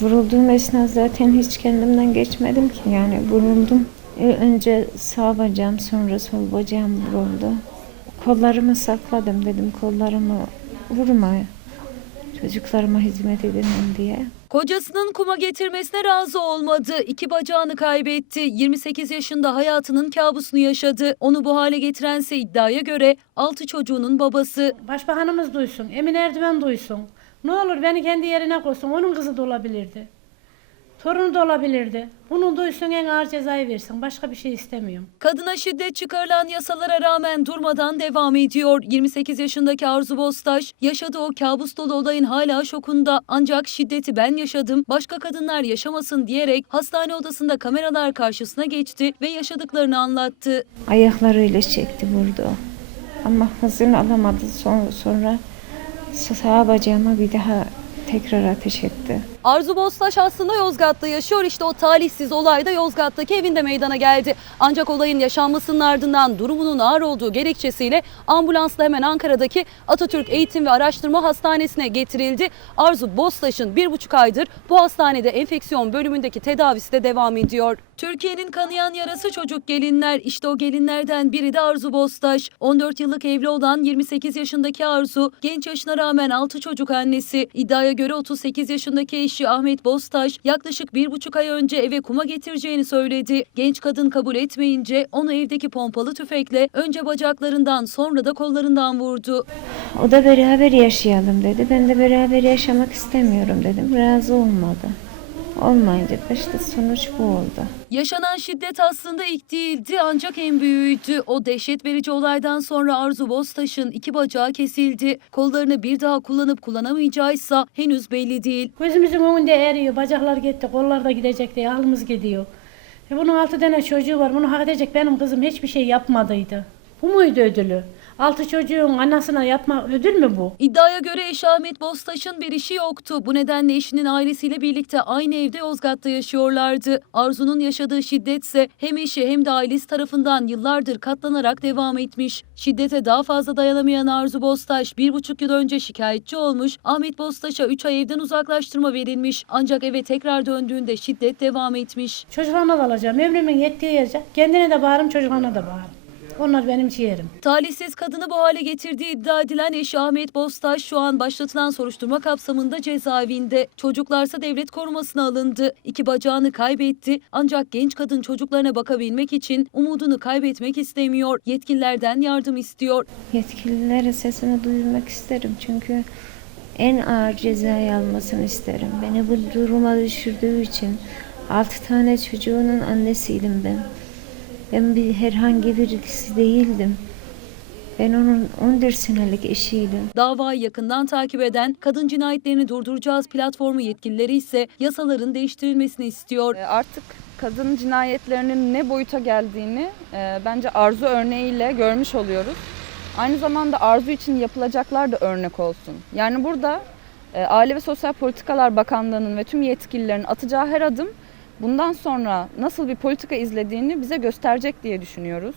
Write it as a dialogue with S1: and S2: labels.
S1: Vurulduğum esnada zaten hiç kendimden geçmedim ki yani vuruldum. E, Önce sağ bacağım sonra sol bacağım vuruldu. Kollarımı sakladım dedim kollarımı vurma. Çocuklarıma hizmet edemem diye.
S2: Kocasının kuma getirmesine razı olmadı. İki bacağını kaybetti. 28 yaşında hayatının kabusunu yaşadı. Onu bu hale getirense iddiaya göre 6 çocuğunun babası.
S3: Başbakanımız duysun, Emin Erdoğan duysun. Ne olur beni kendi yerine koysun. Onun kızı da olabilirdi. Torunu da olabilirdi. Bunu duysun en ağır cezayı versin. Başka bir şey istemiyorum.
S2: Kadına şiddet çıkarılan yasalara rağmen durmadan devam ediyor. 28 yaşındaki Arzu Bostaş yaşadığı o kabus dolu olayın hala şokunda. Ancak şiddeti ben yaşadım, başka kadınlar yaşamasın diyerek hastane odasında kameralar karşısına geçti ve yaşadıklarını anlattı.
S1: Ayaklarıyla çekti vurdu. Ama hızını alamadı sonra, sonra sağ bacağıma bir daha tekrar ateş etti.
S2: Arzu Bostaş aslında Yozgat'ta yaşıyor. İşte o talihsiz olay da Yozgat'taki evinde meydana geldi. Ancak olayın yaşanmasının ardından durumunun ağır olduğu gerekçesiyle ambulansla hemen Ankara'daki Atatürk Eğitim ve Araştırma Hastanesi'ne getirildi. Arzu Bostaş'ın bir buçuk aydır bu hastanede enfeksiyon bölümündeki tedavisi de devam ediyor. Türkiye'nin kanayan yarası çocuk gelinler. İşte o gelinlerden biri de Arzu Bostaş. 14 yıllık evli olan 28 yaşındaki Arzu, genç yaşına rağmen 6 çocuk annesi. İddiaya göre 38 yaşındaki eşi Ahmet Bostaş yaklaşık bir buçuk ay önce eve kuma getireceğini söyledi. Genç kadın kabul etmeyince onu evdeki pompalı tüfekle önce bacaklarından sonra da kollarından vurdu.
S1: O da beraber yaşayalım dedi. Ben de beraber yaşamak istemiyorum dedim. Razı olmadı. Olmayınca da işte sonuç bu oldu.
S2: Yaşanan şiddet aslında ilk değildi ancak en büyüğüydü. O dehşet verici olaydan sonra Arzu Bostaş'ın iki bacağı kesildi. Kollarını bir daha kullanıp kullanamayacağıysa henüz belli değil.
S3: Gözümüzün önünde eriyor. Bacaklar gitti, kollar da gidecek diye aklımız gidiyor. E bunun altı tane çocuğu var. Bunu hak edecek benim kızım hiçbir şey yapmadıydı. Bu muydu ödülü? Altı çocuğun anasına yapma ödül mü bu?
S2: İddiaya göre eşi Ahmet Bostaş'ın bir işi yoktu. Bu nedenle eşinin ailesiyle birlikte aynı evde Yozgat'ta yaşıyorlardı. Arzu'nun yaşadığı şiddetse hem eşi hem de ailesi tarafından yıllardır katlanarak devam etmiş. Şiddete daha fazla dayanamayan Arzu Bostaş bir buçuk yıl önce şikayetçi olmuş. Ahmet Bostaş'a 3 ay evden uzaklaştırma verilmiş. Ancak eve tekrar döndüğünde şiddet devam etmiş.
S3: Çocuklarına da alacağım. Emrimin yettiği yerde. Kendine de bağırırım, çocuklarına da bağırırım. Onlar benim ciğerim.
S2: Talihsiz kadını bu hale getirdiği iddia edilen eşi Ahmet Bostaş şu an başlatılan soruşturma kapsamında cezaevinde. Çocuklarsa devlet korumasına alındı. İki bacağını kaybetti ancak genç kadın çocuklarına bakabilmek için umudunu kaybetmek istemiyor. Yetkililerden yardım istiyor.
S1: Yetkililere sesimi duyurmak isterim çünkü en ağır cezayı almasını isterim. Beni bu duruma düşürdüğü için altı tane çocuğunun annesiydim ben. Ben bir herhangi birisi değildim. Ben onun 14 senelik eşiydim.
S2: Davayı yakından takip eden Kadın Cinayetlerini Durduracağız platformu yetkilileri ise yasaların değiştirilmesini istiyor.
S4: E, Artık kadın cinayetlerinin ne boyuta geldiğini e, bence arzu örneğiyle görmüş oluyoruz. Aynı zamanda arzu için yapılacaklar da örnek olsun. Yani burada e, Aile ve Sosyal Politikalar Bakanlığı'nın ve tüm yetkililerin atacağı her adım bundan sonra nasıl bir politika izlediğini bize gösterecek diye düşünüyoruz.